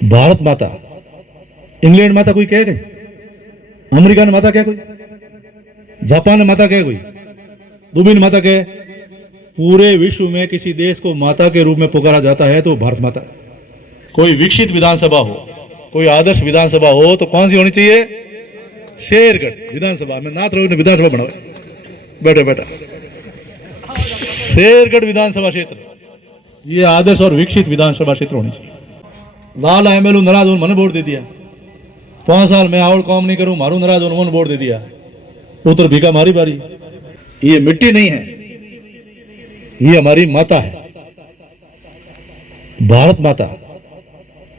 भारत माता, इंग्लैंड माता कोई कह गई, अमेरिका ने माता कह कोई, जापान ने माता कह कोई, दुबई ने माता कह। पूरे विश्व में किसी देश को माता के रूप में पुकारा जाता है तो भारत माता। कोई विकसित विधानसभा हो, कोई आदर्श विधानसभा हो तो कौन सी होनी चाहिए? शेरगढ़ विधानसभा में नाथ रोग ने विधानसभा बनाओ बेटा बेटा, शेरगढ़ विधानसभा क्षेत्र, ये आदर्श और विकसित विधानसभा क्षेत्र होनी चाहिए। लाल एमएलए नाराज हो मैंने वोट दे दिया, 5 साल मैं और काम नहीं करूं, मारू नाराज हो उन्होंने वोट दे दिया, उतर भीखा मारी बारी। ये मिट्टी नहीं है, ये हमारी माता है, भारत माता।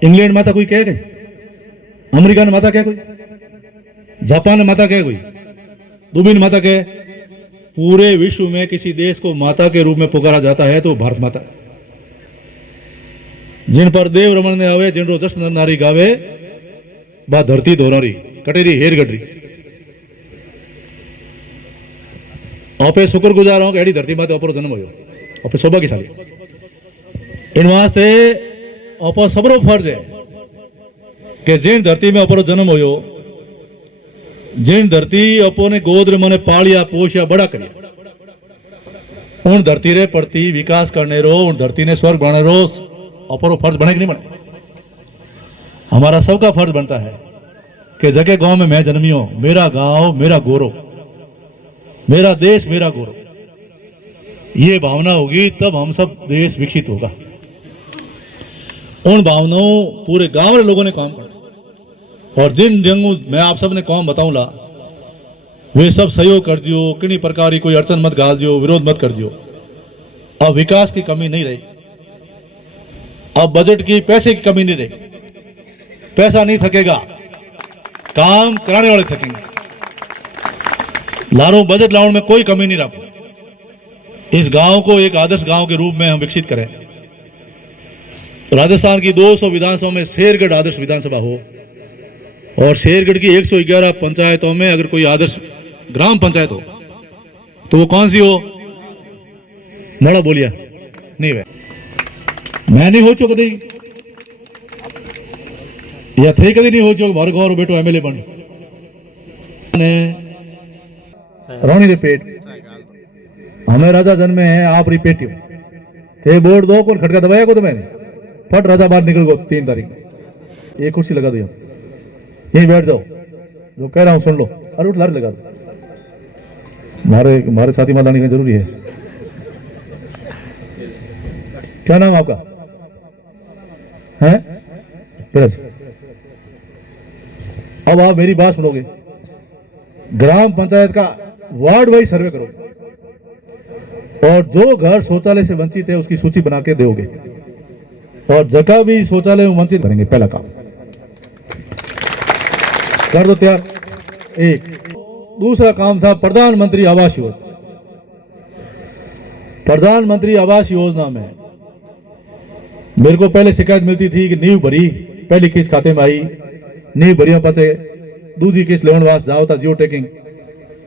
इंग्लैंड माता कोई कह गई, अमेरिका ने माता कह कोई, जापान ने माता कह कोई, दुबई ने माता कह। पूरे विश्व में किसी देश को माता के रूप में पुकारा जाता है तो भारत माता। जिन पर देव रमन ने आवे, जिन रो जश्न नारी गावे, बा धरती धोरारी कटेरी हेर गडरी। आपे शुक्र गुजार हूं कि एडी धरती माते अपरो जन्म होयो, आपे सौभाग्यशाली। इन वास्ते अपो सबरो फर्ज है कि जिन धरती में अपरो जन्म होयो, जिन धरती अपो ने गोद रे मने पालिया पोषिया बड़ा करिया, उन धरती रे प्रति विकास करने रो, उन धरती ने स्वर्ग बनाने रो अपरो फर्ज बने कि नहीं बने? हमारा सबका फर्ज बनता है कि जगह गांव में मैं जन्मी हूं, मेरा गांव मेरा गौरव, मेरा देश मेरा गौरव, ये भावना होगी तब हम सब देश विकसित होगा। उन भावनाओं पूरे गांव के लोगों ने काम करना, और जिन जंगू मैं आप सब ने काम बताऊंगा वे सब सहयोग कर दियो, किन्हीं प्रकार की कोई अड़चन मत गाल दियो, विरोध मत कर दियो। अब विकास की कमी नहीं रही, अब बजट की पैसे की कमी नहीं रही, पैसा नहीं थकेगा, काम कराने वाले थकेंगे। लारो बजट लाउंड में कोई कमी नहीं रखो। इस गांव को एक आदर्श गांव के रूप में हम विकसित करें। राजस्थान की 200 विधानसभा में शेरगढ़ आदर्श विधानसभा हो, और शेरगढ़ की 111 पंचायतों में अगर कोई आदर्श ग्राम पंचायत हो तो वो कौन सी हो? मड़ा बोलिया नहीं वे मैं नहीं हो चुका कदी, या थे कदी नहीं हो चुका मारो गांव बेटो एमएलए बन रोनी रिपीट। हमें राजा जन्मे हैं, आप रिपीट थे बोर्ड दो कौन खटका दबाया को तो मैंने फट राजा बाहर निकल गो। 3 तारीख एक कुर्सी लगा दो, यहीं बैठ जाओ, जो कह रहा हूं सुन लो। अरे उठ लारी लगा दो, मारे साथी माता नहीं जरूरी है। क्या नाम आपका है? फिरोज। अब आप मेरी बात सुनोगे, ग्राम पंचायत का वार्ड वाइज सर्वे करोगे, और जो घर शौचालय से वंचित है उसकी सूची बना के दोगे, और जगह भी शौचालय में वंचित करेंगे। पहला काम कर दो तैयार। एक दूसरा काम था प्रधानमंत्री आवास योजना। प्रधानमंत्री आवास योजना में मेरे को पहले शिकायत मिलती थी कि नींव भरी, पहली किस्त खाते में आई, नींव भरी पाचे दूसरी किस्त लेवन वास जाओ था जियो टेकिंग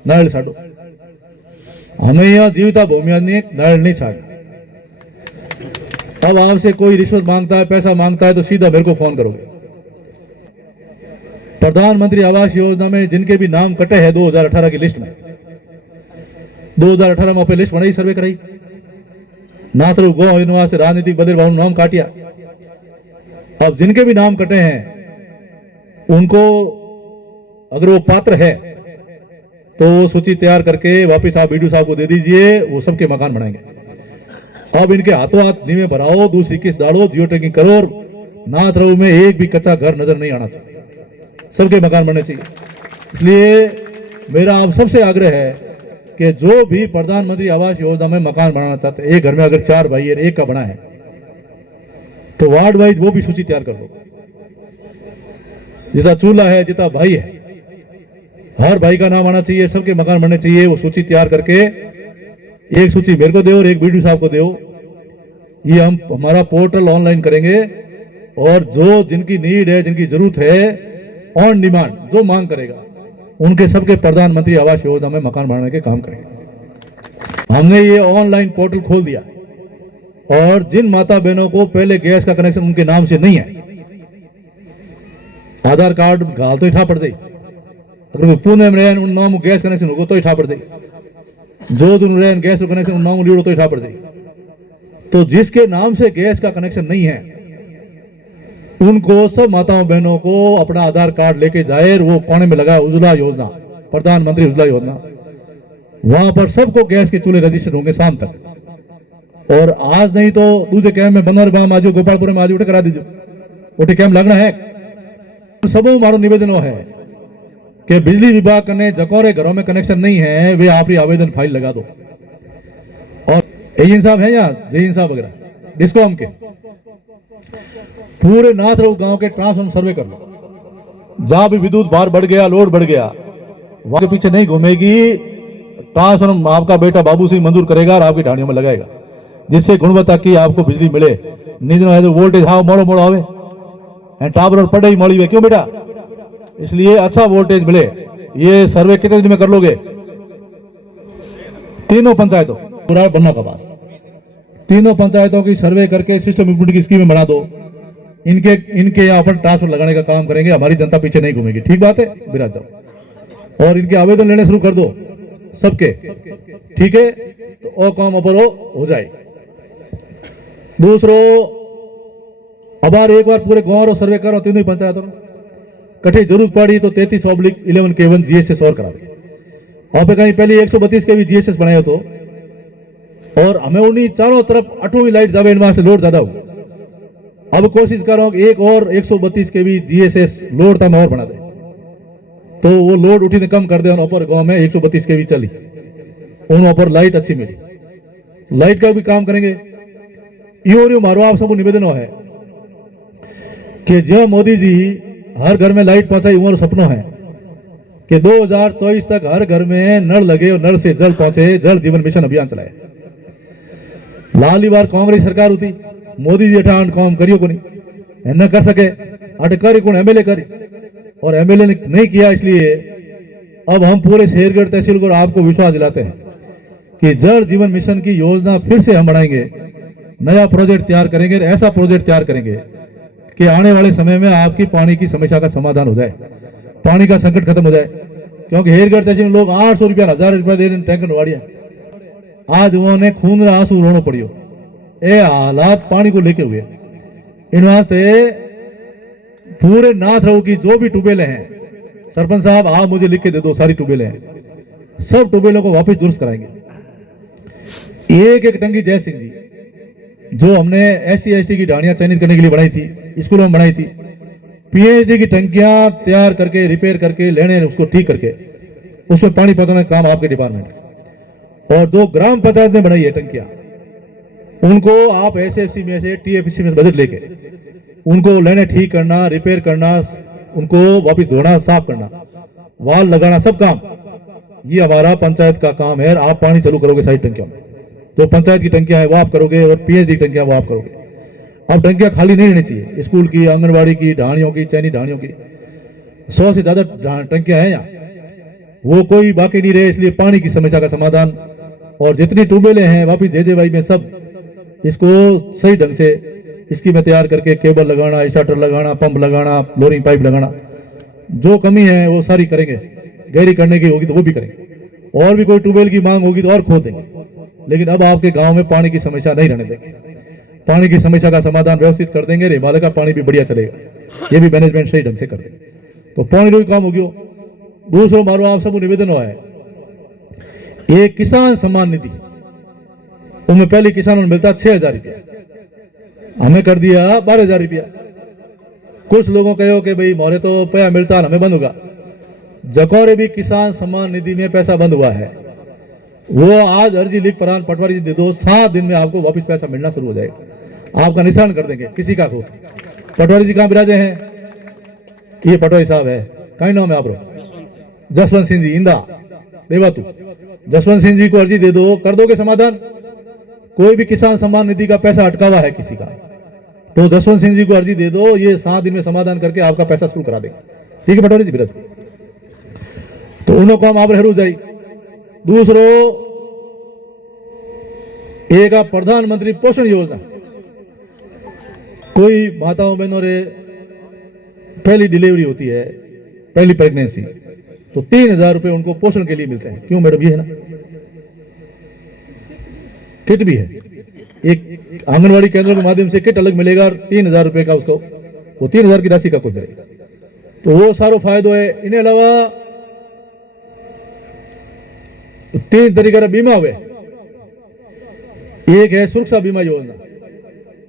नल छाड़ो। हमें यहां जीवता भूमिया ने नल नहीं छाड़। अब आपसे कोई रिश्वत मांगता है, पैसा मांगता है तो सीधा मेरे को फोन करोगे। प्रधानमंत्री आवास योजना में जिनके भी नाम कटे हैं 2018 की लिस्ट में, 2018 में पे लिस्ट बनाई, सर्वे कराई, नाथरू गो निवास से राजनीतिक बदल बाबू नाम काटिया। अब जिनके भी नाम कटे हैं उनको अगर वो पात्र है तो वो सूची तैयार करके वापिस आप बीडीओ साहब को दे दीजिए, वो सबके मकान बनाएंगे। अब इनके हाथों हाथ नींवें भराओ, दूसरी किस्त डालो, जियो टैगिंग करो, और नाथ रहू में एक भी कच्चा घर नजर नहीं आना चाहिए, सबके मकान बनने चाहिए। इसलिए मेरा आप सबसे आग्रह है कि जो भी प्रधानमंत्री आवास योजना में मकान बनाना चाहते हैं, एक घर में अगर 4 भाई है, एक का बना है, तो वार्ड वाइज वो भी सूची तैयार कर दो। जितना चूल्हा है, जितना भाई है, हर भाई का नाम आना चाहिए, सबके मकान बनने चाहिए। वो सूची तैयार करके एक सूची मेरे को दो और एक बीडीओ साहब को दो। ये हम हमारा पोर्टल ऑनलाइन करेंगे, और जो जिनकी नीड है, जिनकी जरूरत है, ऑन डिमांड जो मांग करेगा, उनके सबके प्रधानमंत्री आवास योजना में मकान बनाने के काम करेंगे। हमने ये ऑनलाइन पोर्टल खोल दिया, और जिन माता बहनों को पहले गैस का कनेक्शन उनके नाम से नहीं है, आधार कार्ड गाल तो ठा पड़ दे, अगर कोई पुणे में रहे उन नाम गैस कनेक्शन होगा तो ठा पड़ दे, जो दिन रहे गैस कनेक्शन उन नाम लीड़ो तो ठा पड़ दे। तो जिसके नाम से गैस का कनेक्शन नहीं है उनको सब माताओं बहनों को अपना आधार कार्ड लेके जाए, वो कोने में लगा उज्ज्वला योजना, प्रधानमंत्री उज्ज्वला योजना, वहां पर सबको गैस के चूल्हे रजिस्टर होंगे शाम तक। और आज नहीं तो दूसरे कैम्प में बनर बाम आज गोपालपुर में आज उठे करा दीजिए, उठे कैम्प लगना है। सबों मारो निवेदन है कि बिजली विभाग ने जकोरे घरों में कनेक्शन नहीं है, वे आपकी आवेदन फाइल लगा दो। और एजेंट साहब है या जैन साहब वगैरह डिस्कॉम के पूरे नाथरऊ गांव के ट्रांसफार्मर सर्वे कर लो, जहां भी विद्युत भार बढ़ गया, लोड बढ़ गया, वहां के पीछे नहीं घूमेगी, ट्रांसफार्मर आपका बेटा बाबू सिंह मंजूर करेगा और आपकी ढाणियों में लगाएगा, जिससे गुणवत्ता की आपको बिजली मिले। नींद में वोल्टेज हाँ मोड़ो मोड़ो आवे, टावर और पड़े ही मोड़ी हुए क्यों बेटा, इसलिए अच्छा वोल्टेज मिले। ये सर्वे कितने दिन में कर लोगे? तीनों पंचायतों पूरा बनना का पास, तीनों पंचायतों की सर्वे करके सिस्टम इम्प्लीमेंट की स्कीमें बना दो। इनके यहाँ पर ट्रांसफर लगाने का काम करेंगे, हमारी जनता पीछे नहीं घूमेगी। ठीक बात है, बिराज जाओ और इनके आवेदन लेने शुरू कर दो सबके, ठीक है, तो और काम ऊपर हो जाए। दूसरो अबार एक बार पूरे गांव रो सर्वे करो, तीनों पंचायतों कठे जरूरत पड़ी तो 33/11 K1 GSS और करा दे। वहां पे कहीं पहले 132 के भी GSS बनाए तो, और हमें उन्हीं चारों तरफ 8वीं लाइट जावे, इनमें से लोड ज्यादा हो। अब कोशिश कर रहा हूं कि एक और 132 के भी GSS लोड था और बना दे, तो वो लोड उठी ने कम कर दे। ऊपर गांव में 132 के भी चली, उन ऊपर लाइट अच्छी मिली, लाइट का भी काम करेंगे। यो मारो आप सब निवेदन है कि जो मोदी जी हर घर में लाइट पहुंचाई, उम्र सपनों है कि 2024 तक हर घर में नल लगे और नल से जल पहुंचे, जल जीवन मिशन अभियान चलाए। लाली बार कांग्रेस सरकार होती, मोदी जी अठान काम करियो को नहीं, न कर सके अट करी कौन एमएलए करी, और एमएलए ने नहीं किया। इसलिए अब हम पूरे शेरगढ़ तहसील को आपको विश्वास दिलाते हैं कि जल जीवन मिशन की योजना फिर से हम बढ़ाएंगे, नया प्रोजेक्ट तैयार करेंगे, ऐसा प्रोजेक्ट तैयार करेंगे कि आने वाले समय में आपकी पानी की समस्या का समाधान हो जाए, पानी का संकट खत्म हो जाए। क्योंकि हेरगढ़ तहसील में लोग 800 रुपया 1000 रुपया दे रहे टैंकर नवाड़िया, आज उन्होंने खून आंसू रोना पड़ियो, ये हालात पानी को लेके हुए। इन वास्ते पूरे नाथरऊ की जो भी ट्यूबवेलें हैं, सरपंच साहब आप मुझे लिख के दे दो, सारी ट्यूबवेलें हैं, सब ट्यूबवेलों को वापस दुरुस्त कराएंगे। एक एक टंकी जय सिंह जी जो हमने SC/ST की ढाणियां चयनित करने के लिए बनाई थी, स्कूलों में बनाई थी, PhD की टंकियां तैयार करके, रिपेयर करके, लेने उसको ठीक करके उसमें पानी पहुंचाने का काम आपके डिपार्टमेंट का। और जो ग्राम पंचायत ने बनाई है टंकियां, उनको आप SFC में से, TFC में बजट लेके उनको लेने ठीक करना, रिपेयर करना, उनको वापस धोना, साफ करना, वाल लगाना, सब काम ये हमारा पंचायत का काम है। आप पानी चालू करोगे सारी टंकियों में, जो पंचायत की टंकियां हैं वो आप करोगे, और PhD टंकियां वो आप करोगे। अब टंकियां खाली नहीं रहनी चाहिए, स्कूल की, आंगनबाड़ी की, ढाणियों की, चैनी ढाणियों की 100 से ज्यादा टंकियां हैं यहाँ, वो कोई बाकी नहीं रहे। इसलिए पानी की समस्या का समाधान, और जितनी ट्यूबवेलें हैं वापिस JJY में सब इसको सही ढंग से इसकी में तैयार करके केबल लगाना, स्टार्टर लगाना, पंप लगाना, फ्लोरिंग पाइप लगाना, जो कमी है वो सारी करेंगे। गहरी करने की होगी तो वो भी करेंगे, और भी कोई ट्यूबवेल की मांग होगी तो और खोद देंगे। लेकिन अब आपके गांव में पानी की समस्या नहीं रहने देंगे, पानी की समस्या का समाधान व्यवस्थित कर देंगे। हिमालय का पानी भी बढ़िया चलेगा, ये भी मैनेजमेंट सही ढंग से कर देंगे, तो पानी का काम हो गया। दूसरा मारो आप सब निवेदन हुआ है, एक किसान सम्मान निधि, उनमें पहले किसानों को मिलता 6000 रुपया, हमें कर दिया 12000 रुपया। कुछ लोगों कहो कि भाई मोरे तो पैसा मिलता हमें बंद होगा, जकोरे भी किसान सम्मान निधि में पैसा बंद हुआ है, वो आज अर्जी लिख प्रधान पटवारी जी दे दो, 7 दिन में आपको वापस पैसा मिलना शुरू हो जाएगा, आपका निशान कर देंगे किसी का खुद। पटवारी जी कहां विराजे हैं? ये पटवारी साहब है, कहीं नाम है आप? जसवंत सिंह जी, इंदा देवातू। जसवंत सिंह जी को अर्जी दे दो, कर दोगे समाधान। कोई भी किसान सम्मान निधि का पैसा अटका हुआ है किसी का, तो जसवंत सिंह जी को अर्जी दे दो, ये 7 दिन में समाधान करके आपका पैसा शुरू करा देंगे। ठीक है पटवारी जी, विराज तो उन्होंने काम आप हरू जाए। दूसरो एक प्रधानमंत्री पोषण योजना, कोई माताओं बहनों रे पहली डिलीवरी होती है, पहली प्रेगनेंसी, तो 3,000 रुपए उनको पोषण के लिए मिलते हैं। क्यों मैडम? ये है ना, किट भी है, एक आंगनवाड़ी केंद्रों के माध्यम से किट अलग मिलेगा और 3,000 रुपए का उसको, वो 3,000 की राशि का कुछ करेगा, तो वो सारो फायदो है। इन अलावा 3 तरीके का बीमा हुए। एक है सुरक्षा बीमा योजना,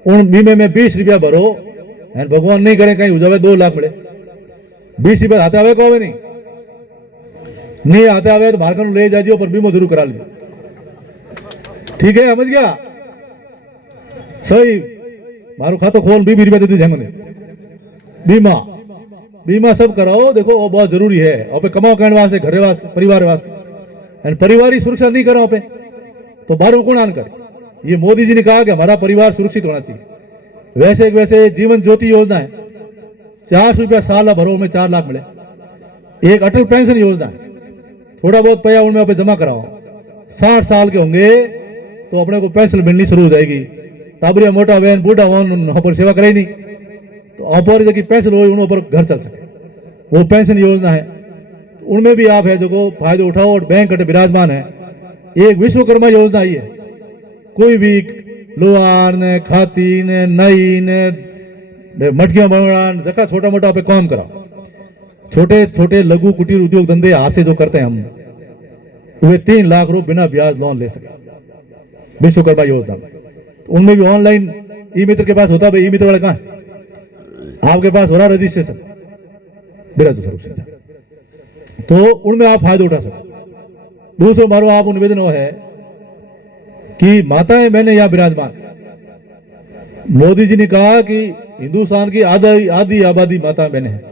उन बीमे में 20 रुपया भरो, एंड भगवान नहीं करे कहीं हो जावे 2 लाख मिले। 20 रुपया हाथे आवे को नहीं हाथे आवे तो भारत ले जाइए, पर बीमो जरूर करा लीजिए। ठीक है, समझ गया? सही, मारो खातो खोल 20 रुपया दे दीजिए मैंने। बीमा सब कराओ, देखो वो बहुत जरूरी है। और कमाओ कहने वास्ते, घरे वास्ते, परिवार वास्ते, एंड परिवार ही सुरक्षा नहीं करो पे तो बाहर कौन आन करे? ये मोदी जी ने कहा कि हमारा परिवार सुरक्षित होना चाहिए। वैसे जीवन ज्योति योजना है, 400 रुपया साल भरो में 4 लाख मिले। एक अटल पेंशन योजना है, थोड़ा बहुत पैसा उनमें आप जमा कराओ, 60 साल के होंगे तो अपने को पेंशन मिलनी शुरू हो जाएगी। टाबरिया मोटा बहन बूढ़ा हो पर सेवा करे नहीं तो अपर जो पेंशन हो उन पर घर चल सके, वो पेंशन योजना है। उनमें भी आप है जो फायदो उठाओ और बैंक कटे विराजमान है। एक विश्वकर्मा योजना आई है, कोई भी लोहार ने, खाती ने, नई ने, मटकियां बनवाना, जका छोटा मोटा पे काम कराओ। छोटे छोटे लघु कुटीर उद्योग धंधे हाथ से जो करते हैं हम, वे 3 लाख रुपए बिना ब्याज लोन ले सके विश्वकर्मा योजना में। तो उनमें भी ऑनलाइन ई मित्र के पास होता है, ई मित्र वाले कहाँ है? आपके पास हो रहा रजिस्ट्रेशन बिराजो स्वरूप से, तो उनमें आप फायदा उठा सकते। दूसरा मारो आप निवेदन है कि माताएं बहनें यहाँ विराजमान, मोदी जी ने कहा कि हिंदुस्तान की आधी आबादी माता बहनें हैं,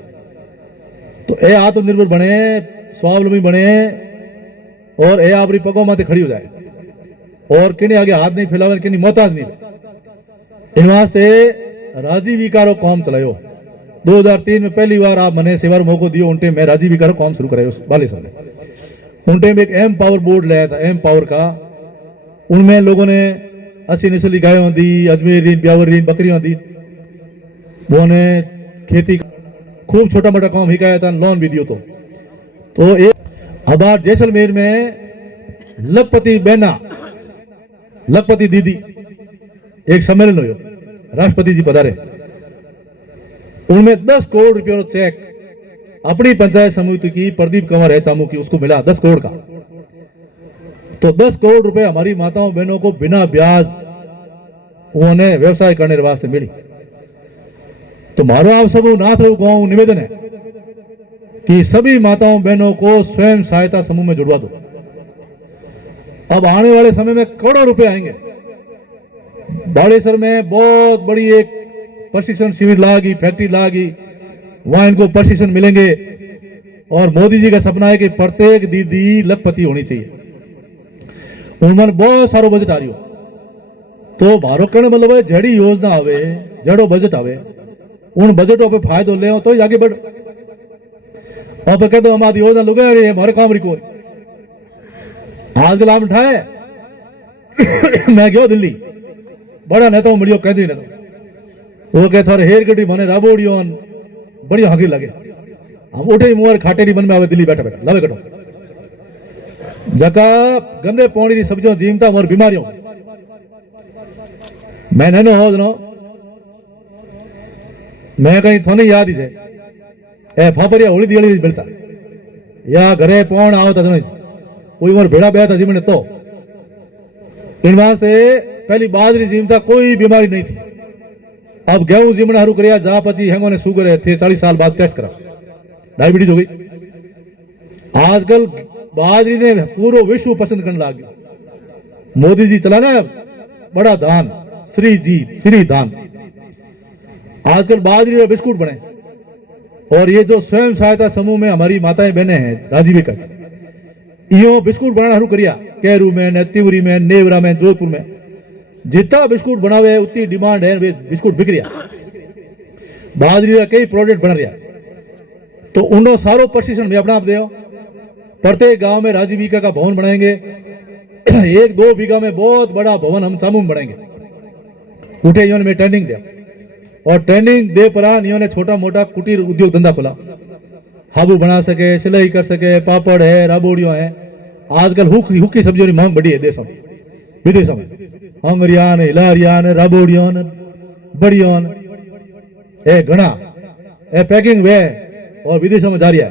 तो ए आत्मनिर्भर बने, स्वावलंबी बने और ए आपरी पगों माते खड़ी हो जाए और किन्हीं आगे हाथ नहीं फैलावे, किन्हीं मोहताज नहीं। इन वास्ते राजीविका रो काम चलायो। 2003 में पहली बार आप मने सेवा मौको दियो, उनटे मैं राजीविका रो काम शुरू करायो बालेश्वर में। उनटे में एक एम पावर बोर्ड लाया था, एम पावर का। उनमें लोगों ने 80 नस्ली गायों दी, अजमेर रीन, ब्यावर रीन, बकरियों दी, वो ने खेती खूब छोटा मोटा काम हिकाया था, लोन भी दियो। तो एक अब जैसलमेर में लखपति बहना, लखपति दीदी एक सम्मेलन हो, राष्ट्रपति जी पधारे, उनमें 10 करोड़ रुपये चेक अपनी पंचायत समिति की प्रदीप कंवर है चामू की, उसको मिला 10 करोड़ का। तो 10 करोड़ रुपए हमारी माताओं बहनों को बिना ब्याज उन्होंने व्यवसाय करने वास्ते मिली। तो मारो आप सब नाथ गांव निवेदन है कि सभी माताओं बहनों को स्वयं सहायता समूह में जुड़वा दो। अब आने वाले समय में करोड़ों रुपए आएंगे। बालेश्वर में बहुत बड़ी एक प्रशिक्षण शिविर लागी, फैक्ट्री लागी, वहां इनको प्रशिक्षण मिलेंगे। और मोदी जी का सपना है कि प्रत्येक दीदी लखपति होनी चाहिए। उन्होंने बहुत सारो बजट आ रही हो, तो मारो कहने मतलब है जड़ी योजना आवे, जड़ो बजट आवे, उन बजटों पे फायदो ले तो आगे बढ़। और कह दो हमारी योजना लुगा रही है, हमारे काम रही कौन आजकल आम उठाए। मैं गयो दिल्ली, बड़ा नेता मिलियो, कह दी नेता, वो कहे थारे हेर गड्डी मने राबोड़ियो बढ़िया हकी लगे, हम उठे मुहर खाटे री मन में आवे दिल्ली बैठा बैठा लावे कटो जका गंदे पौनी री सब्जियों जीमता मोर बीमारियों। मैं नैनो हो जनो, मैं कहीं थोने याद ही है ए फापरिया होली दिवाली मिलता या घरे पौन आओ था कोई मोर भेड़ा बेटा जी मैंने तो इन वास्ते पहली बाजरी जीमता कोई बीमारी नहीं थी। अब गेहूं जीमने हरू करिया जा पची हेंगो ने शुगर है थे 40 साल बाद टेस्ट करा डायबिटीज हो गई। आजकल बाजरी ने पूरा विश्व पसंद करने लग गया। मोदी जी चला ना बड़ा दान, श्री दान, आजकल बाजरी में बिस्कुट बने। और ये जो स्वयं सहायता समूह में हमारी माताएं बहनें हैं राजीविका, यो बिस्कुट बनाना शुरू करिया। कैरू में, तिवरी में, नेवरा में, जोधपुर में जितना बिस्कुट बनावे उतनी डिमांड है, वे बिस्कुट बिक रहा। बाजरी का कई प्रोडक्ट बन रहा, तो उन्होंने सारो प्रशिक्षण में अपना आप दे। प्रत्येक गांव में राजीविका का भवन बनाएंगे। 1-2 बीघा में बहुत बड़ा भवन हम चामू में बनाएंगे। उठे में ट्रेनिंग दिया, और ट्रेनिंग दे पड़ा इन्होंने छोटा मोटा कुटीर उद्योग धंधा खोला, हाबू बना सके, सिलाई कर सके, पापड़ है, राबोड़ियों है। आजकल हुक्की सब्जियों की मांग बढ़ी है देशों में विदेशों में, हंगरियान, हिलारियान, राबोड़ियों, बड़ियों ए घना ए पैकिंग वे और विदेशों में जा रही है।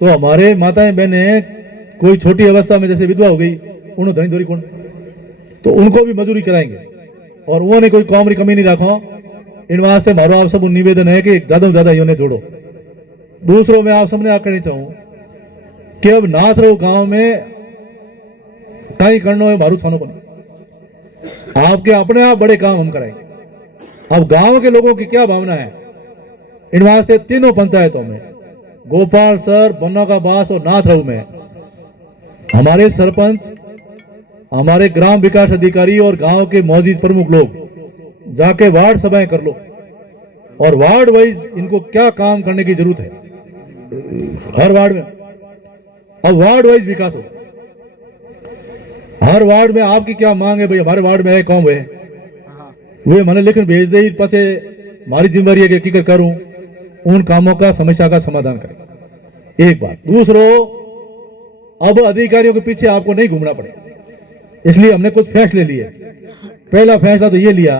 तो हमारे माताएं बहने कोई छोटी अवस्था में जैसे विधवा हो गई, उन्होंने धनी धोरी कौन, तो उनको भी मजूरी कराएंगे और उन्होंने कोई काम की कमी नहीं रखो। इन वास्ते मारो आप सब निवेदन है कि ज्यादा से ज्यादा इन्होंने जोड़ो। दूसरों में आप सबने आकर चाहूं कि अब नाथ रहो गांव में टाई करना है मारू थानों को नहीं, आपके अपने आप बड़े काम हम कराएंगे। अब गांव के लोगों की क्या भावना है, इन वास्ते तीनों पंचायतों में गोपाल सर, बन्ना का बास और नाथ रहो में हमारे सरपंच, हमारे ग्राम विकास अधिकारी और गांव के मौजूद प्रमुख लोग जाके वार्ड सभाएं कर लो और वार्ड वाइज इनको क्या काम करने की जरूरत है हर वार्ड में। अब वार्ड वाइज विकास हो, हर वार्ड में आपकी क्या मांग है, भाई हमारे वार्ड में है कौन है वे मैंने लिखन भेज दे, पासे हमारी जिम्मेदारी है कि करूं उन कामों का समस्या का समाधान करें। एक बात। दूसरो, अब अधिकारियों के पीछे आपको नहीं घूमना पड़े, इसलिए हमने कुछ फैसले लिए। पहला फैसला तो ये लिया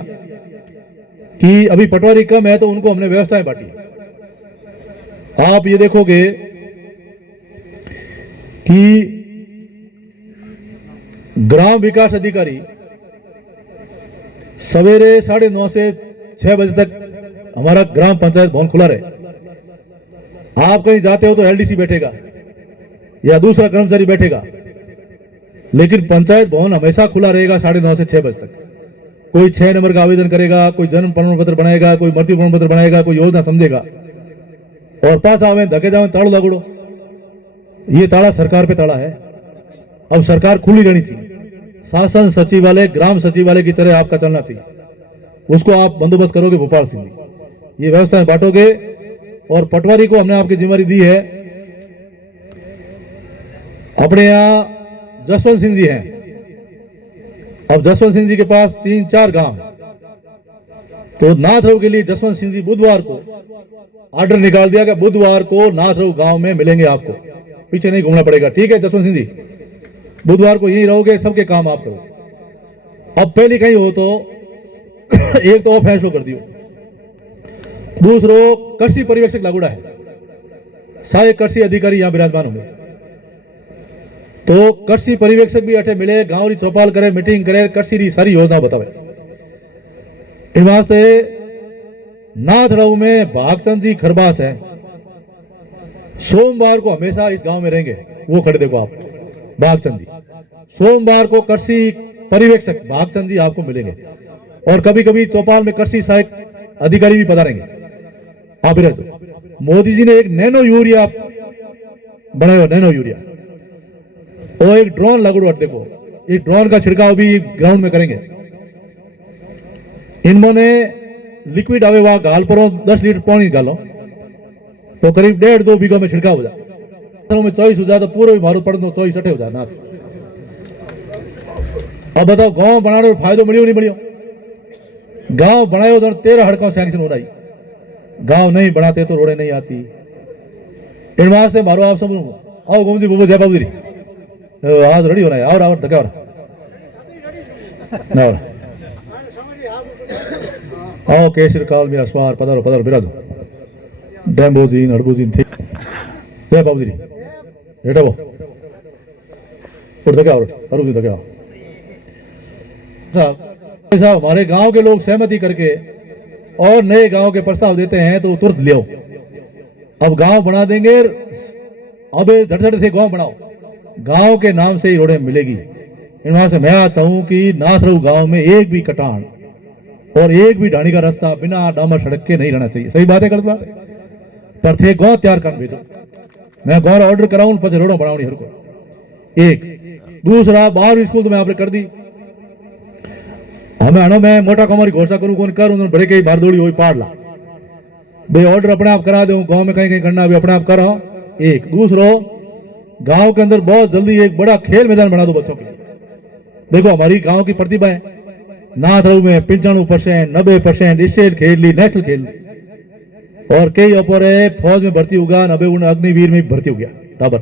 कि अभी पटवारी कम है तो उनको हमने व्यवस्थाएं बांटी। आप ये देखोगे कि ग्राम विकास अधिकारी सवेरे 9:30 से 6 बजे तक हमारा ग्राम पंचायत भवन खुला रहे। आप कहीं जाते हो तो एलडीसी बैठेगा या दूसरा कर्मचारी बैठेगा, लेकिन पंचायत भवन हमेशा खुला रहेगा 9:30 से 6 बजे तक। कोई 6 नंबर का आवेदन करेगा, कोई जन्म प्रमाण पत्र बनाएगा, कोई मृत्यु प्रमाण पत्र बनाएगा, कोई योजना समझेगा और पास आवे धके जावे ताड़ो लगड़ो। ये ताला सरकार पे ताला है। अब सरकार खुली रहनी चाहिए, शासन सचिवालय ग्राम सचिवालय की तरह आपका चलना चाहिए, उसको आप बंदोबस्त करोगे भोपाल सिंह जी, ये व्यवस्थाएं बांटोगे। और पटवारी को हमने आपकी जिम्मेदारी दी है। अपने यहां जसवंत सिंह जी हैं, अब जसवंत सिंह जी के पास 3-4 गांव, तो नाथरऊ के लिए जसवंत सिंह जी बुधवार को ऑर्डर निकाल दिया कि बुधवार को नाथरऊ गांव में मिलेंगे, आपको पीछे नहीं घूमना पड़ेगा। ठीक है जसवंत सिंह जी, बुधवार को यहीं रहोगे, सबके काम आप करो। अब पहले कहीं हो तो एक तो फैसला कर दियो। दूसरो, कृषि पर्यवेक्षक लागूड़ा है, सहायक कृषि अधिकारी यहां विराजमान होंगे, तो कृषि पर्यवेक्षक भी अठे मिले, गांव री चौपाल करे, मीटिंग करे, कृषि री सारी योजना बतावे। इन वास्ते नाथरऊ में भागचंद जी खरबास है, सोमवार को हमेशा इस गांव में रहेंगे, वो खड़े देखो आप भागचंद जी। सोमवार को कृषि पर्यवेक्षक भागचंद जी आपको मिलेंगे और कभी कभी चौपाल में कृषि सहायक अधिकारी भी पधारेंगे। आप मोदी जी ने एक नैनो यूरिया बनाया, नैनो यूरिया, और एक ड्रोन लागू देखो, एक ड्रोन का छिड़काव भी ग्राउंड में करेंगे। इन्होंने लिक्विड आवे वहां गाल पर 10 लीटर पानी गालो तो करीब 1.5-2 बीघा में छिड़काव हो जाए, में 24 हो जाए तो पूरा मारो पड़ 24 हो जाए ना। अब बताओ गांव बनाने में फायदो मिलियो नहीं मिलियो? गांव बनायो तो 13 हड़कों सैंक्शन हो रही, गांव नहीं बनाते तो रोडे नहीं आती। इन वास्ते मारो आप सब आओ गोमती बोबो जय बाबू जी आज रेडी होना है, और धक्का और आओ केसर काल मेरा स्वार पधारो पधारो बिराजो डैम्बोजीन हड़बोजीन थे जय बाबू जी बेटा वो उठ धक्का और अरू धक्का साहब। हमारे गांव के लोग सहमति करके और नए गांव के प्रस्ताव देते हैं तो तुरंत ले आओ। अब गांव बना देंगे, अब झट से गांव बनाओ, गांव के नाम से ही रोडें मिलेगी। इन वहां से मैं चाहूं कि नाथरऊ गांव में एक भी कटान और एक भी ढाणी का रास्ता बिना डामर सड़क के नहीं रहना चाहिए। सही बात है गलत बात है? पर थे गांव तैयार कर भेजो, मैं गांव ऑर्डर कराऊं पचे रोडों बनावनी हर को। एक दूसरा, 12वीं स्कूल तो मैं आपने कर दी, हमें अनो मैं मोटा कमारी घोषणा करूं कौन करूं बड़े कई बार दौड़ी हुई पाड़ ला भाई ऑर्डर अपने आप करा दूं, गांव में कहीं कहीं करना भी अपने आप करो। एक दूसरो, गांव के अंदर बहुत जल्दी एक बड़ा खेल मैदान बना दो बच्चों के लिए। देखो हमारी गांव की प्रतिभा है, नाथरू में 95%, 90% स्टेट खेल ली, नेशनल खेल ली। और कई ऊपर है फौज में भर्ती होगा, 90 उन अग्निवीर में भर्ती हो गया टाबर।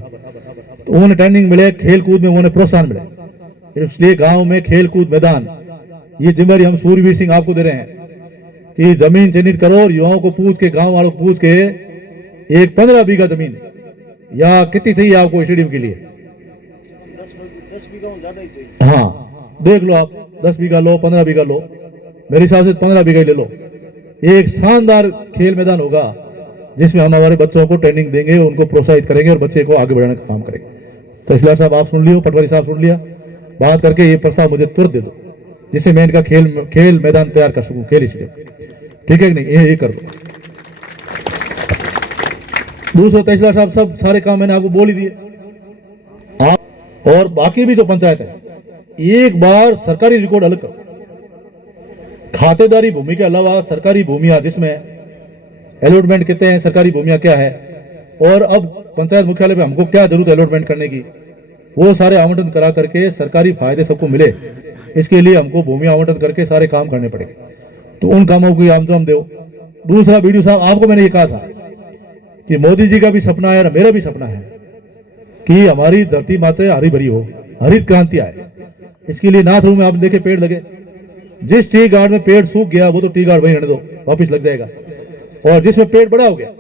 तो उन्हें ट्रेनिंग मिले, खेल कूद में उन्हें प्रोत्साहन मिले। इसलिए गांव में खेल कूद मैदान, ये जिम्मेदारी हम सूरवीर सिंह आपको दे रहे हैं कि जमीन चिन्हित करो और युवाओं को पूछ के, गांव वालों को पूछ के, एक 15 बीघा जमीन या कितनी चाहिए आपको स्टेडियम के लिए? 10 बीघा ज्यादा ही चाहिए। हाँ देख लो आप, 10 बीघा लो, 15 बीघा लो, मेरे हिसाब से 15 बीघा ही ले लो। एक शानदार खेल मैदान होगा जिसमें हम हमारे बच्चों को ट्रेनिंग देंगे, उनको प्रोत्साहित करेंगे और बच्चे को आगे बढ़ाने का काम करेंगे। तहसीलदार साहब आप सुन लियो, पटवारी साहब सुन लिया, बात करके ये प्रस्ताव मुझे तुरंत दे दो जिससे मैं इनका खेल मैदान तैयार कर सकूं, खेल स्टेडियम। ठीक है कि नहीं? ये कर दो। दूसरा तहसीलदार साहब सब सारे काम मैंने आपको बोल ही दिए। आप और बाकी भी जो पंचायत है, एक बार सरकारी रिकॉर्ड अलग करो। खातेदारी भूमि के अलावा सरकारी भूमियां जिसमें अलॉटमेंट कहते हैं, सरकारी भूमियां क्या है और अब पंचायत मुख्यालय पे हमको क्या जरूरत है अलॉटमेंट करने की, वो सारे आवंटन करा करके सरकारी फायदे सबको मिले, इसके लिए हमको भूमि आवंटन करके सारे काम करने पड़ेंगे। तो उन कामों की आमजम दो। दूसरा बीडीओ साहब, आपको मैंने ये कहा था कि मोदी जी का भी सपना है और मेरा भी सपना है कि हमारी धरती माता हरी भरी हो, हरित क्रांति आए। इसके लिए नाथरू में आप देखे पेड़ लगे, जिस टी गार्ड में पेड़ सूख गया वो तो टी गार्ड वहीं रहने दो, वापिस लग जाएगा। और जिसमें पेड़ बड़ा हो गया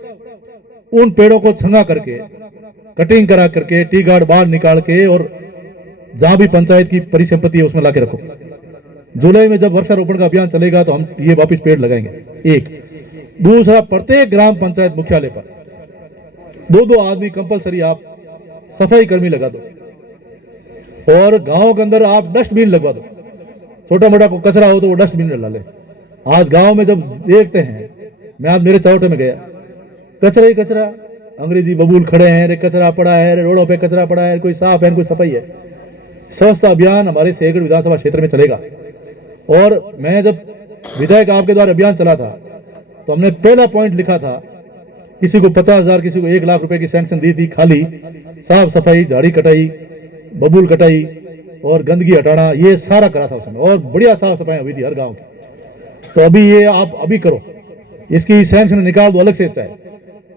उन पेड़ों को छंगा करके, कटिंग करा करके, टी गार्ड बाहर निकाल के और जहां भी पंचायत की परिसंपत्ति है उसमें लाके रखो। जुलाई में जब वृक्षारोपण का अभियान चलेगा तो हम ये वापिस पेड़ लगाएंगे। एक दूसरा, प्रत्येक ग्राम पंचायत मुख्यालय पर 2-2 आदमी कंपलसरी आप सफाई कर्मी लगा दो और गांव के अंदर आप डस्टबिन लगवा दो। छोटा मोटा को कचरा हो तो वो डस्टबिन में डाले। आज गांव में जब देखते हैं, मैं आज मेरे चौटे में गया, कचरा ही कचरा, अंग्रेजी बबूल खड़े हैं, रे कचरा पड़ा है, रे रोडों पे कचरा पड़ा है, कोई साफ है कोई सफाई है। स्वच्छता अभियान हमारे शेरगढ़ विधानसभा क्षेत्र में चलेगा। और मैं जब विधायक आपके द्वारा अभियान चला था तो हमने पहला पॉइंट लिखा था, किसी को 50,000, किसी को 1 लाख रुपए की सैंक्शन दी थी, खाली साफ सफाई, झाड़ी कटाई, बबूल कटाई और गंदगी हटाना, ये सारा करा था उसमें। और बढ़िया साफ सफाई हुई थी हर गांव की। तो अभी ये आप अभी करो, इसकी सैंक्शन निकाल दो अलग से चाहे,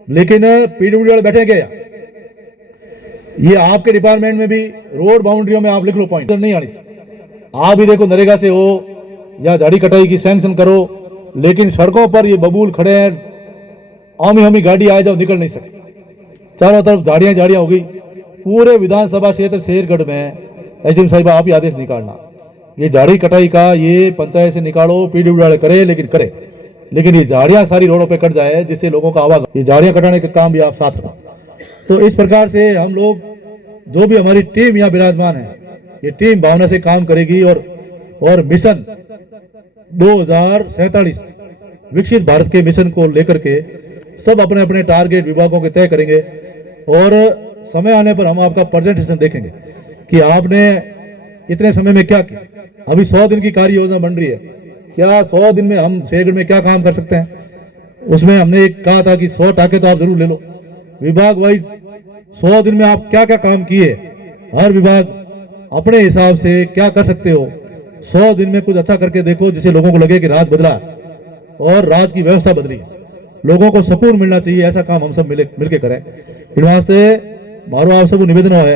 लेकिन पीडब्ल्यूडी वाले बैठे क्या? ये आपके डिपार्टमेंट में भी रोड बाउंड्रियों में आप लिख लो पॉइंट नहीं आनी चाहिए। आप भी देखो नरेगा से हो या झाड़ी कटाई की सैंक्शन करो, लेकिन सड़कों पर ये बबूल खड़े हैं, आमी हमी गाड़ी आ जाओ निकल नहीं सकती, चारों तरफ झाड़ियां झाड़ियां हो गई। पूरे विधानसभा क्षेत्र शेरगढ़ में एसडीएम साहिब आप ही आदेश निकालना, ये झाड़ी कटाई का ये पंचायत से निकालो, पीडब्ल्यूडी वाले करे लेकिन करे, लेकिन ये झाड़ियां सारी रोडों पे कट जाए जिससे लोगों का आवागमन, ये झाड़ियां कटाने का काम भी आप साथ रखो। तो इस प्रकार से हम लोग, जो भी हमारी टीम यहाँ विराजमान है, ये टीम भावना से काम करेगी और मिशन 2047 विकसित भारत के मिशन को लेकर के सब अपने अपने टारगेट विभागों के तय करेंगे और समय आने पर हम आपका प्रेजेंटेशन देखेंगे कि आपने इतने समय में क्या किया। अभी 100 दिन की कार्य योजना बन रही है, क्या 100 दिन में हम शेरगढ़ में क्या काम कर सकते हैं। उसमें हमने एक कहा था कि 100 टाके तो आप जरूर ले लो, विभाग वाइज 100 दिन में आप क्या क्या काम किए, हर विभाग अपने हिसाब से क्या कर सकते हो। 100 दिन में कुछ अच्छा करके देखो जिससे लोगों को लगे कि राज बदला और राज की व्यवस्था बदली, लोगों को सुकून मिलना चाहिए। ऐसा काम हम सब मिलके करें। इन वास्ते मारो आप सब निवेदन है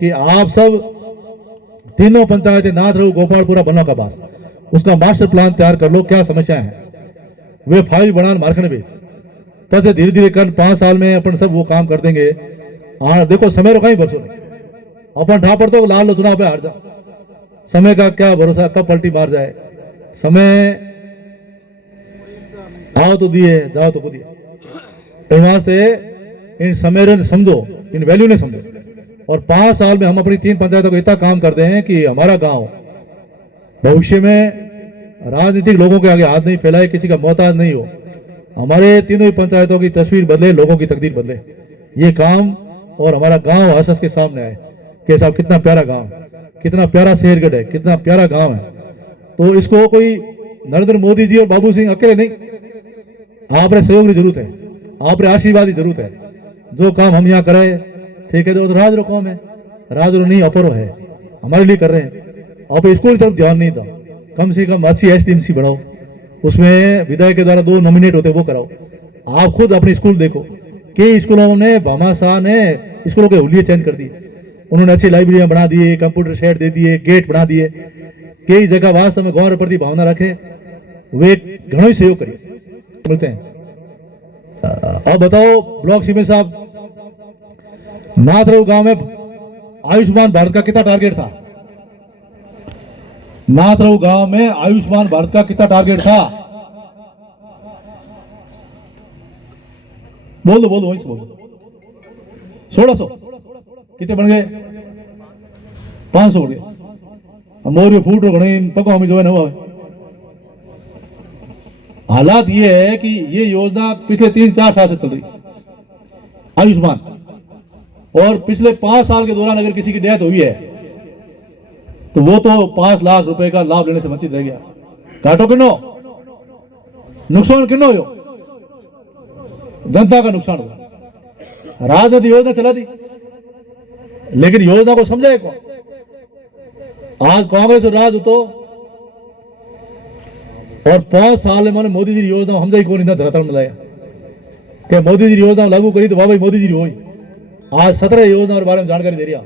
कि आप सब तीनों पंचायतें नाथरू, गोपालपुरा, बनो का बास, उसका मास्टर प्लान तैयार कर लो। क्या समस्याएं हैं वे फाइल बना मार्खने भेज, तब धीरे धीरे कर 5 साल में अपन सब वो काम कर देंगे। देखो समय रोका ही बरसो नहीं, अपन ढा पड़ते लाल लो चुनाव पे हार जा, समय का क्या भरोसा कब पलटी मार जाए। समय आओ तो दिए, जाओ तो दिए। वास्ते इन समय ने समझो, इन वैल्यू ने समझो और 5 साल में हम अपनी 3 पंचायतों को इतना काम करते हैं कि हमारा गांव भविष्य में राजनीतिक लोगों के आगे हाथ नहीं फैलाए, किसी का मोहताज नहीं हो, हमारे तीनों ही पंचायतों की तस्वीर बदले, लोगों की तकदीर बदले। ये काम और हमारा गांव हंस हंस के सामने आए कि साहब कितना प्यारा गांव, कितना प्यारा शेरगढ़ है, कितना प्यारा गांव है। तो इसको कोई नरेंद्र मोदी जी और बाबू सिंह अकेले नहीं, आपने सहयोग की जरूरत है, आपने आशीर्वाद की जरूरत है। जो काम हम यहाँ करे ठेकेदार तो राजरो काम है, राजरो नहीं अपरो है, हमारे लिए कर रहे हैं। आप स्कूल की तरफ ध्यान नहीं था, कम से कम अच्छी एसटीएमसी बढ़ाओ, उसमें विधायक के द्वारा 2 नॉमिनेट होते वो कराओ। आप खुद अपने स्कूल देखो, कई स्कूलों ने भामाशाह ने स्कूलों के हुलिये चेंज कर दिए, उन्होंने अच्छी लाइब्रेरियां बना दिए, कंप्यूटर सेट दे दिए, गेट बना दिए। कई जगह वास्तव में गांव के प्रति भावना रखे, वे घणो ही सहयोग करिए, मिलते हैं। अब बताओ ब्लॉक सीमेंट साहब, नाथरऊ गांव में आयुष्मान भारत का कितना टारगेट था? नाथरऊ गांव में आयुष्मान भारत का कितना टारगेट था? बोल दो वहीं से बोल दो। 1600 कितने बन गए? 500 हो गए। मोरियो फूट रो घणे पको हमें जो है ना हुआ। हालात ये है कि ये योजना पिछले 3-4 साल से चल रही आयुष्मान, और पिछले 5 साल के दौरान अगर किसी की डेथ हुई है तो वो तो 5 लाख रुपए का लाभ लेने से वंचित रह गया। घाटो किनो, नुकसान किनो हो? जनता का नुकसान हुआ। राजनीति योजना चला दी, लेकिन योजना को समझे कौन? आज कांग्रेस राज तो और 5 साल में मोदी जी योजना हमजा को धरातल में लाया कि मोदी जी योजना लागू करी तो वाह भाई मोदी जी हुई। आज 17 योजना के बारे में जानकारी दे रहा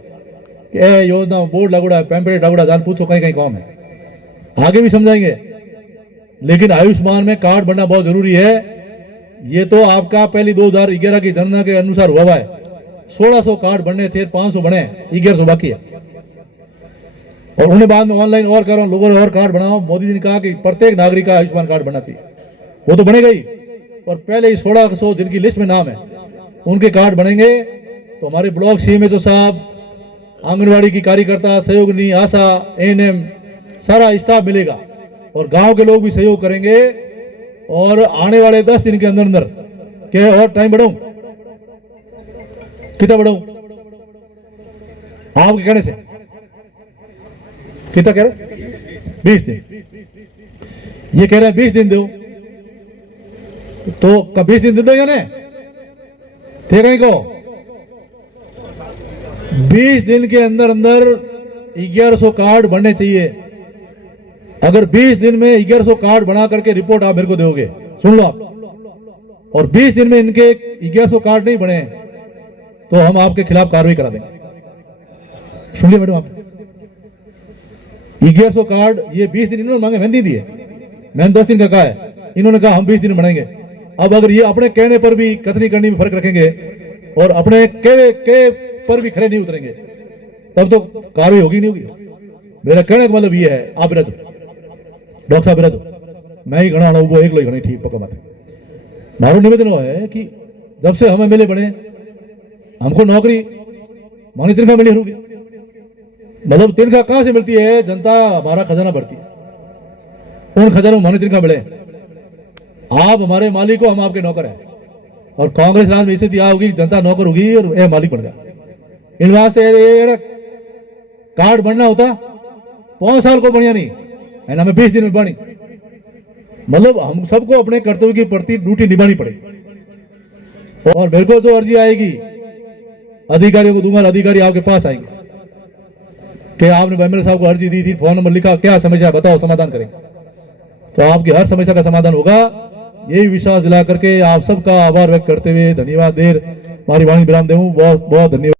कि ए योजना बोर्ड लागूड़ा है, पैम्पलेट लागूड़ा, जान पूछो कहीं कहीं काम है, आगे भी समझाएंगे। लेकिन आयुष्मान में कार्ड बनना बहुत जरूरी है। ये तो आपका पहली 2011 की जनगणना के अनुसार हुआ है, 1600 कार्ड बनने थे, 500 बने, 1100 बाकी है। और उन्हें बाद में ऑनलाइन और करो, लोगों ने और कार्ड बनाओ। मोदी जी ने कहा कि प्रत्येक नागरिक का आयुष्मान कार्ड बनना चाहिए, वो तो बनेगा ही। और पहले ही 1600 जिनकी लिस्ट में नाम है उनके कार्ड बनेंगे तो हमारे ब्लॉक सीएमएचओ साहब, आंगनवाड़ी की कार्यकर्ता, सहयोगिनी, आशा, एएनएम, सारा स्टाफ मिलेगा और गांव के लोग भी सहयोग करेंगे। और आने वाले 10 दिन के अंदर अंदर क्या और टाइम बढ़ाऊं, कितना बढ़ाऊं आपके कहने से? कितना कह रहे? 20 दिन। ये कह रहे हैं 20 दिन दो, तो कब 20 दिन दे दो या नहीं? ठीक है को 20 दिन के अंदर अंदर 1100 कार्ड बनने चाहिए। अगर 20 दिन में 1100 कार्ड बना करके रिपोर्ट आप मेरे को दोगे, सुन लो आप, और 20 दिन में इनके 1100 कार्ड नहीं बने तो हम आपके खिलाफ कार्रवाई करा देंगे। सुनिए मैडम, आप 1100 कार्ड ये 20 दिन इन्होंने मांगे, मैंने नहीं दिए, मैंने 10 दिन का कहा है, इन्होंने कहा हम 20 दिन बनाएंगे। अब अगर ये अपने कहने पर भी कथनी करनी में फर्क रखेंगे और अपने के पर भी खड़े नहीं उतरेंगे तब तो कार्रवाई होगी नहीं होगी। मेरा कहने का मतलब ये है, आप रह दो डॉक्टर साहब, रह दो, मैं ही घना वो एक लोग घनी, ठीक पक्का बात है। मारो निवेदन है कि जब से हम एमएलए बने हमको नौकरी मानी तनख्वाह मिली होगी। मतलब तनख्वाह कहां से मिलती है? जनता हमारा खजाना भरती है, उन खजानों मानी तनख्वाह मिले। आप हमारे मालिक हो, हम आपके नौकर हैं। और कांग्रेस राज में स्थिति होगी, जनता नौकर होगी और ये मालिक बन गया। इन वास्ते कार्ड बनना होता 5 साल को बढ़िया नहीं है ना, हमें 20 दिन में बनी। मतलब हम सबको अपने कर्तव्य की प्रति ड्यूटी निभानी पड़ेगी। और मेरे को जो अर्जी आएगी अधिकारियों को दूंगा, अधिकारी आपके पास आएंगे कि आपने एमएलए साहब को अर्जी दी थी, फोन नंबर लिखा, क्या समस्या बताओ, समाधान करेंगे। तो आपकी हर समस्या का समाधान होगा, यही विश्वास दिला करके आप सबका आभार व्यक्त करते हुए धन्यवाद देर हमारी वाणी विराम दें। बहुत बहुत धन्यवाद।